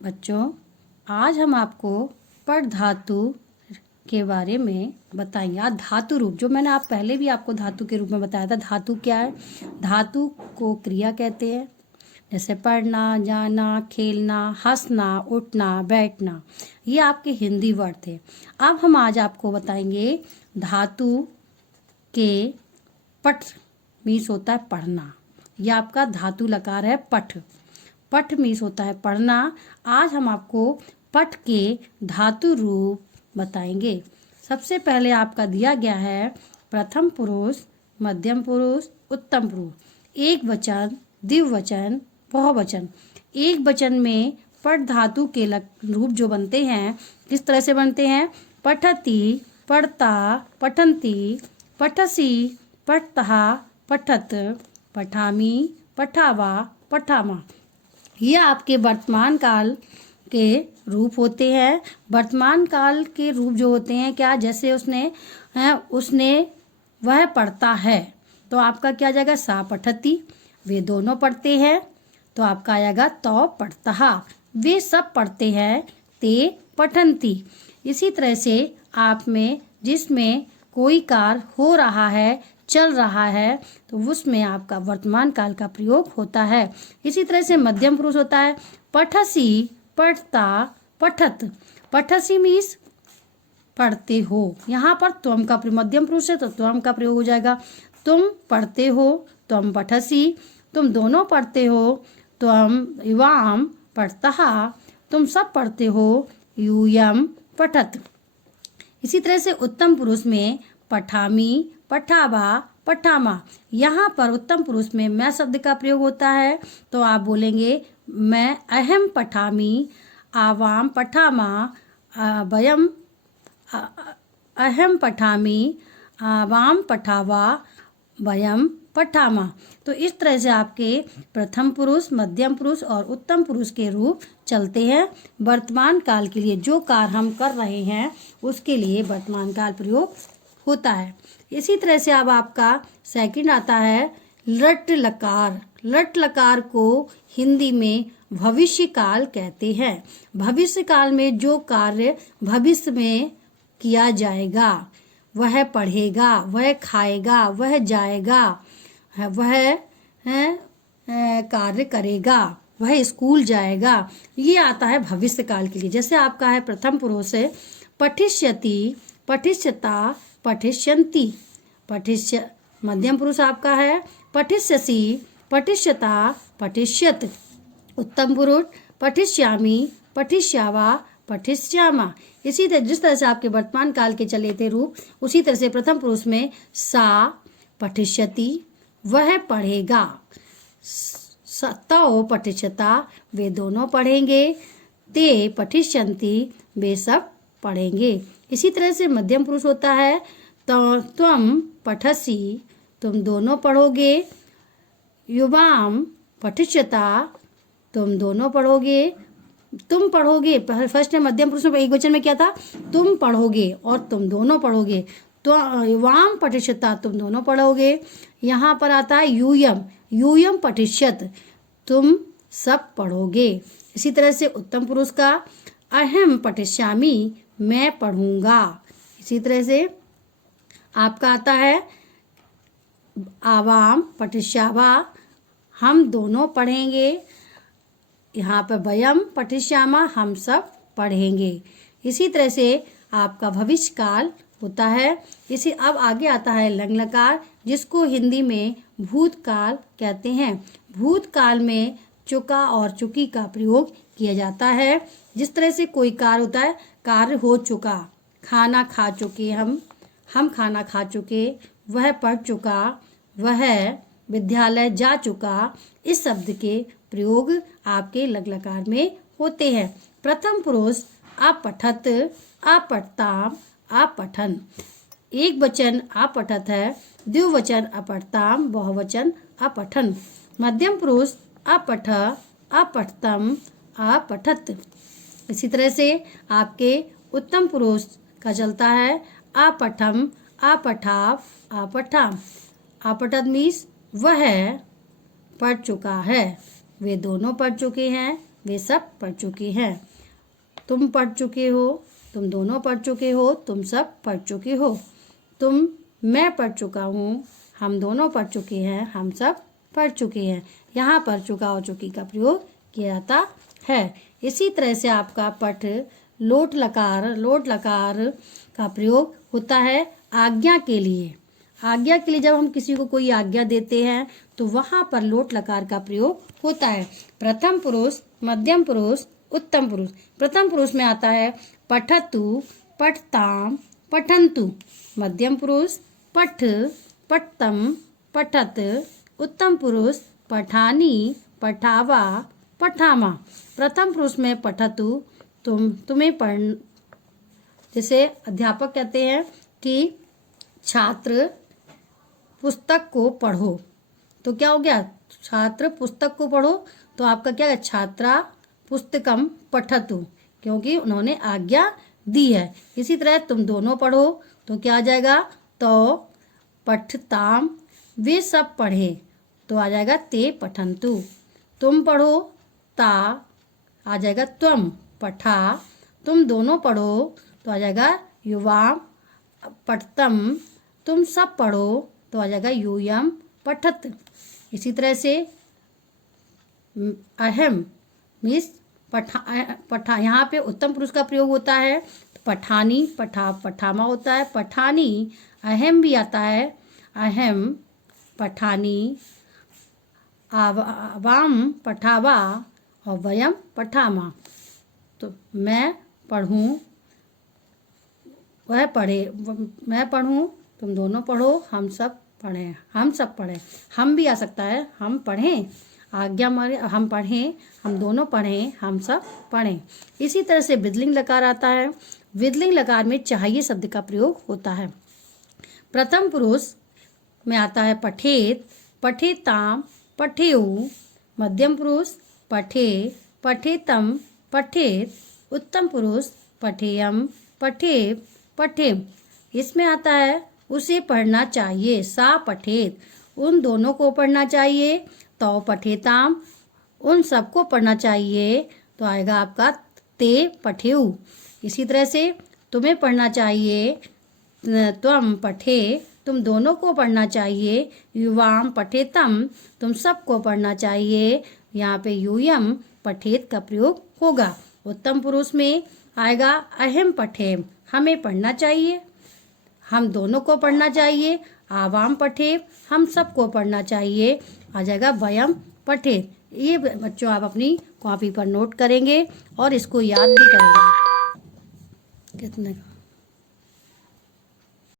बच्चों, आज हम आपको पठ धातु के बारे में बताएंगे। आज धातु रूप, जो मैंने पहले भी आपको धातु के रूप में बताया था। धातु क्या है? धातु को क्रिया कहते हैं, जैसे पढ़ना, जाना, खेलना, हंसना, उठना, बैठना। ये आपके हिंदी वर्ड थे। अब हम आज आपको बताएंगे धातु के पठ मीन्स होता है पढ़ना। यह आपका धातु लकार है पठ। पठ मीन्स होता है पढ़ना। आज हम आपको पठ के धातु रूप बताएंगे। सबसे पहले आपका दिया गया है प्रथम पुरुष, मध्यम पुरुष, उत्तम पुरुष, एक वचन, द्विवचन, बहुवचन। एक वचन में पठ धातु के रूप जो बनते हैं, किस तरह से बनते हैं? पठति, पढ़ता, पठन्ति, पठसि, पठतः, पठत, पठामि, पठावा, पठामा। ये आपके वर्तमान काल के रूप होते हैं। वर्तमान काल के रूप जो होते हैं क्या? जैसे उसने वह पढ़ता है, तो आपका क्या आ जाएगा? सा पठति। वे दोनों पढ़ते हैं, तो आपका आएगा तो पढ़तः। वे सब पढ़ते हैं, ते पठन्ति। इसी तरह से आप में जिसमें कोई कार्य हो रहा है, चल रहा है, तो उसमें आपका वर्तमान काल का प्रयोग होता है। इसी तरह से मध्यम पुरुष होता है पठसि, पढ़ता, पठत। पठसि मीन्स पढ़ते हो। यहाँ पर त्वम का मध्यम पुरुष है, तो त्वम का प्रयोग हो जाएगा। तुम पढ़ते हो, त्वम पठसि। तुम दोनों पढ़ते हो, त्वम युवाम पढ़तः। तुम सब पढ़ते हो, यूयम पठत। इसी तरह से उत्तम पुरुष में पठामि, पठावा, पठामा। यहाँ पर उत्तम पुरुष में मैं शब्द का प्रयोग होता है, तो आप बोलेंगे मैं अहम पठामि, आवाम पठामा, वयम अहम पठामि, आवाम पठावा, वयम पठामा। तो इस तरह से आपके प्रथम पुरुष, मध्यम पुरुष और उत्तम पुरुष के रूप चलते हैं। वर्तमान काल के लिए जो कार्य हम कर रहे हैं, उसके लिए वर्तमान काल प्रयोग होता है। इसी तरह से अब आपका सेकंड आता है लट लकार। लट लकार को हिंदी में भविष्य काल कहते हैं। भविष्य काल में जो कार्य भविष्य में किया जाएगा, वह पढ़ेगा, वह खाएगा, वह जाएगा, वह कार्य करेगा, वह स्कूल जाएगा। ये आता है भविष्य काल के लिए। जैसे आपका है प्रथम पुरुष है पठिष्यति, पठिष्यता, पठिष्यन्ति। पठिष्य मध्यम पुरुष आपका है पठिष्यसि, पठिष्यता, पठिष्यत। उत्तम पुरुष पठिष्यामि, पठिष्यावा, पठिष्यामा। इसी तरह जिस तरह से आपके वर्तमान काल के चले थे रूप, उसी तरह से प्रथम पुरुष में सा पठिष्यति, वह पढ़ेगा, तौ पठिष्यता, वे दोनों पढ़ेंगे, ते पठिष्यन्ति, वे सब पढ़ेंगे। इसी तरह से मध्यम पुरुष होता है तो त्वम पठसि, तुम दोनों पढ़ोगे, युवाम पठिष्यता, तुम दोनों पढ़ोगे, तुम पढ़ोगे। फर्स्ट में मध्यम पुरुष में एक वचन में क्या था? तुम पढ़ोगे और तुम दोनों पढ़ोगे। तो युवाम पठिष्यता, तुम दोनों पढ़ोगे। यहाँ पर आता है यूयम, यूयम पठिष्यत, तुम सब पढ़ोगे। इसी तरह से उत्तम पुरुष का अहम पठिष्यामि, मैं पढ़ूंगा। इसी तरह से आपका आता है आवाम पठिष्यावा, हम दोनों पढ़ेंगे। यहाँ पर वयम पठिष्यामा, हम सब पढ़ेंगे। इसी तरह से आपका भविष्य काल होता है। इसी अब आगे आता है लंग लकार, जिसको हिंदी में भूतकाल कहते हैं। भूतकाल में चुका और चुकी का प्रयोग किया जाता है। जिस तरह से कोई कार्य होता है, कार्य हो चुका, खाना खा चुके हम खाना खा चुके, वह पढ़ चुका, वह विद्यालय जा चुका। इस शब्द के प्रयोग आपके लग लकार में होते हैं। प्रथम पुरुष अपठत, अपठताम, अपठन। एक वचन अपठत है, द्विवचन अपठताम, बहुवचन अपठन। मध्यम पुरुष अपठ, अपठतम, अपठत। इसी तरह से आपके उत्तम पुरुष का चलता है अपठम, अपठाव, अपठाम। अपठत मीन्स वह पढ़ चुका है, वे दोनों पढ़ चुके हैं, वे सब पढ़ चुके हैं। तुम पढ़ चुके हो, तुम दोनों पढ़ चुके हो, तुम सब पढ़ चुके हो। मैं पढ़ चुका हूँ, हम दोनों पढ़ चुके हैं, हम सब पढ़ चुके हैं। यहाँ पढ़ चुका और चुकी का प्रयोग किया जाता है। इसी तरह से आपका पठ लोट लकार का प्रयोग होता है आज्ञा के लिए। आज्ञा के लिए जब हम किसी को कोई आज्ञा देते हैं तो वहाँ पर लोट लकार का प्रयोग होता है। प्रथम पुरुष, मध्यम पुरुष, उत्तम पुरुष। प्रथम पुरुष में आता है पठतु, पठताम, पठन्तु। मध्यम पुरुष पठ, पठतम, पठत। उत्तम पुरुष पठानी, पठावा, पठामा। प्रथम पुरुष में पठतु, तुम्हें पढ़, जैसे अध्यापक कहते हैं कि छात्र पुस्तक को पढ़ो, तो क्या हो गया, छात्र पुस्तक को पढ़ो, तो आपका क्या है, छात्रा पुस्तकम पठतु, क्योंकि उन्होंने आज्ञा दी है। इसी तरह तुम दोनों पढ़ो, तो क्या आ जाएगा, तो पठताम, वे सब पढ़े, तो आ जाएगा ते पठन्तु। तुम पढ़ो, ता आ जाएगा त्वम, पठा। तुम दोनों पढ़ो, तो आ जाएगा युवाम, पठतम। तुम सब पढ़ो, तो आ जाएगा यूयम, पठत। इसी तरह से अहम मीन्स पठा, यहाँ पे उत्तम पुरुष का प्रयोग होता है। पठानी, पठामा होता है, पठानी। अहम भी आता है, अहम, पठानी। आवाम, पठावा, और वयम, पठामा। तो मैं पढ़ूँ, वह पढ़े, मैं पढ़ूँ, तुम दोनों पढ़ो, हम सब पढ़ें, हम सब पढ़ें। हम भी आ सकता है, हम पढ़ें, आज्ञा मारे, हम पढ़ें, हम दोनों पढ़ें, हम सब पढ़ें। इसी तरह से विदलिंग लकार आता है। विदलिंग लकार में चाहिए शब्द का प्रयोग होता है। प्रथम पुरुष में आता है पठेत, पठेताम, पठेऊ। मध्यम पुरुष पठे, पठेतम, पठेत। उत्तम पुरुष पठेयम, पठेव, पठेम। इसमें आता है उसे पढ़ना चाहिए, सा पठेत, उन दोनों को पढ़ना चाहिए, तो पठेताम, उन सबको पढ़ना चाहिए, तो आएगा आपका ते पठेऊ। इसी तरह से तुम्हें पढ़ना चाहिए, त्वम पठे, तुम दोनों को पढ़ना चाहिए, युवाम पठेतम, तुम सबको पढ़ना चाहिए। यहाँ पे यूयम पठेत का प्रयोग होगा। उत्तम पुरुष में आएगा अहम पठेम, हमें पढ़ना चाहिए, हम दोनों को पढ़ना चाहिए। आवाम पठेव, हम सबको पढ़ना चाहिए, आ जाएगा वयम पठेत। ये बच्चों आप अपनी कॉपी पर नोट करेंगे और इसको याद भी करेंगे। कितने